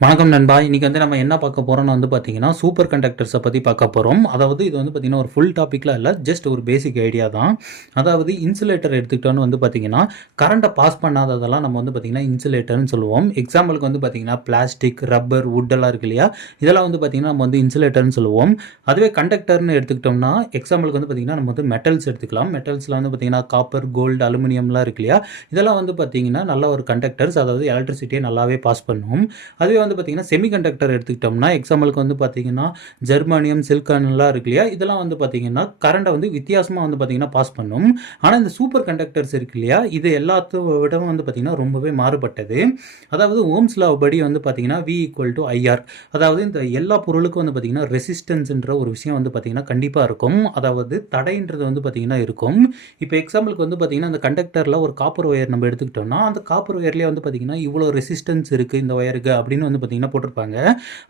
வணக்கம் நண்பா. இன்னைக்கு நம்ம என்ன பார்க்க போறோம்னு பார்த்தீங்கன்னா, சூப்பர் கண்டக்டர்ஸை பத்தி பார்க்க போறோம். அதாவது இது பார்த்தீங்கன்னா, ஒரு ஃபுல் டாபிக்லாம் இல்ல. ஜஸ்ட் ஒரு பேசிக் ஐடியா தான். அதாவது இன்சுலேட்டர் எடுத்துக்கிட்டோம்னு பார்த்தீங்கன்னா, கரண்ட்ட பாஸ் பண்ணாததெல்லாம் நம்ம பார்த்தீங்கன்னா, இன்சுலேட்டர்னு சொல்லுவோம். எக்ஸாம்பிளுக்கு பார்த்தீங்கன்னா, பிளாஸ்டிக், ரப்பர், வுட் எல்லாம் இருக்கு இல்லையா? இதெல்லாம் பார்த்தீங்கன்னா, நம்ம இன்சுலேட்டர்னு சொல்லுவோம். அதுவே கண்டக்டர்னு எடுத்துக்கிட்டோம்னா, எக்ஸாம்பிளுக்கு பார்த்தீங்கன்னா, நம்ம மெட்டல்ஸ் எடுத்துக்கலாம். மெட்டல்ஸ்ல பார்த்தீங்கன்னா, காப்பர், கோல்டு, அலுமினியம்லாம் இருக்கு இல்லையா? இதெல்லாம் பார்த்தீங்கன்னா, நல்ல ஒரு கண்டக்டர்ஸ். அதாவது எலக்ட்ரிசிட்டியை நல்லாவே பாஸ் பண்ணும். அதுவே பார்த்தீங்கன்னா செமிகண்டக்டர் எடுத்துக்கிட்டோம்னா எக்ஸாம்பிளுக்கு பார்த்தீங்கன்னா ஜெர்மானியம், சிலிக்கான்லாம் இருக்கு இல்லையா? இதெல்லாம் பார்த்தீங்கன்னா கரண்ட்டை வித்தியாசமா பார்த்தீங்கன்னா பாஸ் பண்ணும். ஆனால் இந்த சூப்பர் கண்டக்டர்ஸ் இருக்கு இல்லையா? இது எல்லாத்த விடவும் பார்த்தீங்கன்னா ரொம்பவே மாறுபட்டது. அதாவது ஓம்ஸ் லா படி பார்த்தீங்கன்னா V = IR. அதாவது இந்த எல்லா பொருளுக்கும் பார்த்தீங்கன்னா ரெசிஸ்டன்ஸ்ன்ற ஒரு விஷயம் பார்த்தீங்கன்னா கண்டிப்பாக இருக்கும். அதாவது தடைன்றது பார்த்தீங்கன்னா இருக்கும். இப்போ எக்ஸாம்பிளுக்கு பார்த்தீங்கன்னா அந்த கண்டக்டரில் ஒரு காப்பர் ஒயர் நம்ம எடுத்துக்கிட்டோம்னா அந்த காப்பர் ஒயர்லேயே பார்த்தீங்கன்னா இவ்வளோ ரெசிஸ்டன்ஸ் இருக்குது இந்த ஒயருக்கு அப்படின்னு பார்த்தீங்கன்னா போட்டிருப்பாங்க.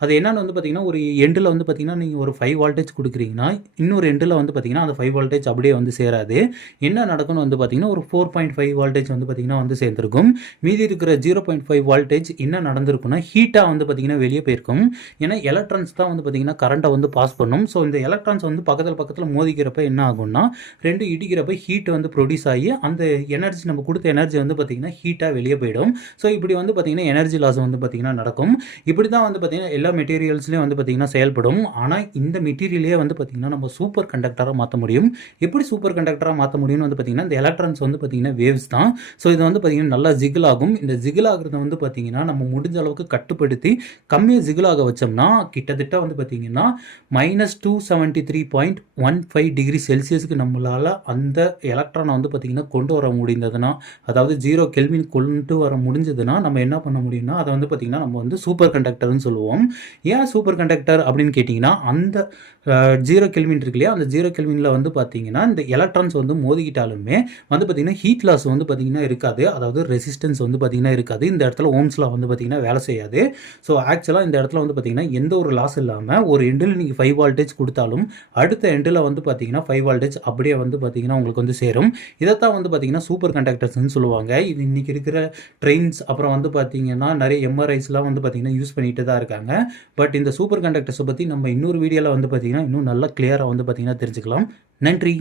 அது என்னன்னு பார்த்தீங்கன்னா ஒரு எண்டில் பார்த்தீங்கன்னா நீங்கள் ஒரு 5 வோல்டேஜ் கொடுக்குறீங்கன்னா இன்னொரு எண்டில் பார்த்தீங்கன்னா அந்த 5 வோல்டேஜ் அப்படியே சேராது. என்ன நடக்கும்னு பார்த்தீங்கன்னா ஒரு 4.5 வோல்டேஜ் பார்த்தீங்கன்னா சேர்ந்துருக்கும். மீதி இருக்கிற 0.5 வோல்டேஜ் என்ன நடந்திருக்குன்னா ஹீட்டாக பார்த்தீங்கன்னா வெளியே போயிருக்கும். ஏன்னா எலக்ட்ரான்ஸ் தான் பார்த்தீங்கன்னா கரண்ட்டை பாஸ் பண்ணும். ஸோ இந்த எலக்ட்ரான்ஸ் பக்கத்தில் மோதிக்கிறப்ப என்ன ஆகும்னா ரெண்டு இடிக்கிறப்ப ஹீட் ப்ரொடியூஸ் ஆகி அந்த எனர்ஜி நம்ம கொடுத்த எனர்ஜி பார்த்தீங்கன்னா ஹீட்டாக வெளியே போயிடும். ஸோ இப்படி பார்த்தீங்கன்னா எனர்ஜி லாஸ் பார்த்தீங்கன்னா நடக்கும். இப்படி தான் பார்த்தீங்கன்னா எல்லா மெட்டீரியல்ஸ்லையும் பார்த்தீங்கன்னா செயல்படும். ஆனால் இந்த மெட்டீரியலே பார்த்தீங்கன்னா நம்ம சூப்பர் கண்டக்டராக மாற்ற முடியும். எப்படி சூப்பர் கண்டக்டராக மாற்ற முடியும்னு பார்த்தீங்கன்னா இந்த எலக்ட்ரான்ஸ் பார்த்தீங்கன்னா வேவ்ஸ் தான். ஸோ இது பார்த்தீங்கன்னா நல்லா ஜிகில் ஆகும். இந்த ஜிகில் ஆகிறத பார்த்தீங்கன்னா நம்ம முடிஞ்ச அளவுக்கு கட்டுப்படுத்தி கம்மியாக ஜிகில் ஆக வச்சோம்னா கிட்டத்தட்ட பார்த்தீங்கன்னா -273.15 டிகிரி செல்சியஸுக்கு நம்மளால் அந்த எலக்ட்ரானை பார்த்தீங்கன்னா கொண்டு வர முடிந்ததுன்னா, அதாவது 0 கெல்வின் கொண்டு வர முடிஞ்சதுன்னா நம்ம என்ன பண்ண முடியும்னா அதை பார்த்தீங்கன்னா நம்ம சூப்பர் கண்டக்டர்னு சொல்லுவோம். ஏன் சூப்பர் கண்டக்டர் அப்படின்னு கேட்டிங்கன்னா அந்த 0 கெல்வின் இருக்கு இல்லையா? அந்த 0 கெல்வினில் பார்த்தீங்கன்னா இந்த எலக்ட்ரான்ஸ் மோதிக்கிட்டாலுமே பார்த்தீங்கன்னா ஹீட் லாஸ் பார்த்தீங்கன்னா இருக்காது. அதாவது ரெசிஸ்டன்ஸ் பார்த்தீங்கன்னா இருக்காது. இந்த இடத்துல ஓம்ஸ் லா பார்த்தீங்கன்னா வேலை செய்யாது. ஸோ ஆக்சுவலாக இந்த இடத்துல பார்த்தீங்கன்னா எந்த ஒரு லாஸ் இல்லாமல் ஒரு எண்டில் நீங்கள் 5 வோல்டேஜ் கொடுத்தாலும் அடுத்த எண்டில் பார்த்தீங்கன்னா 5 வோல்டேஜ் அப்படியே பார்த்தீங்கன்னா உங்களுக்கு சேரும். இதைத்தான் பார்த்தீங்கன்னா சூப்பர் கண்டக்டர்ஸ்னு சொல்லுவாங்க. இது இன்னைக்கு இருக்கிற ட்ரெயின்ஸ் அப்புறம் பார்த்தீங்கன்னா நிறைய எம்ஆர்ஐஸ்லாம் பார்த்தீங்கன்னா யூஸ் பண்ணிட்டு தான் இருக்காங்க. பட் இந்த சூப்பர் கண்டக்டர்ஸை பற்றி நம்ம இன்னொரு வீடியோவில் பார்த்தீங்கன்னா இன்னும் நல்லா கிளியராக பார்த்தீங்கன்னா தெரிஞ்சுக்கலாம். நன்றி.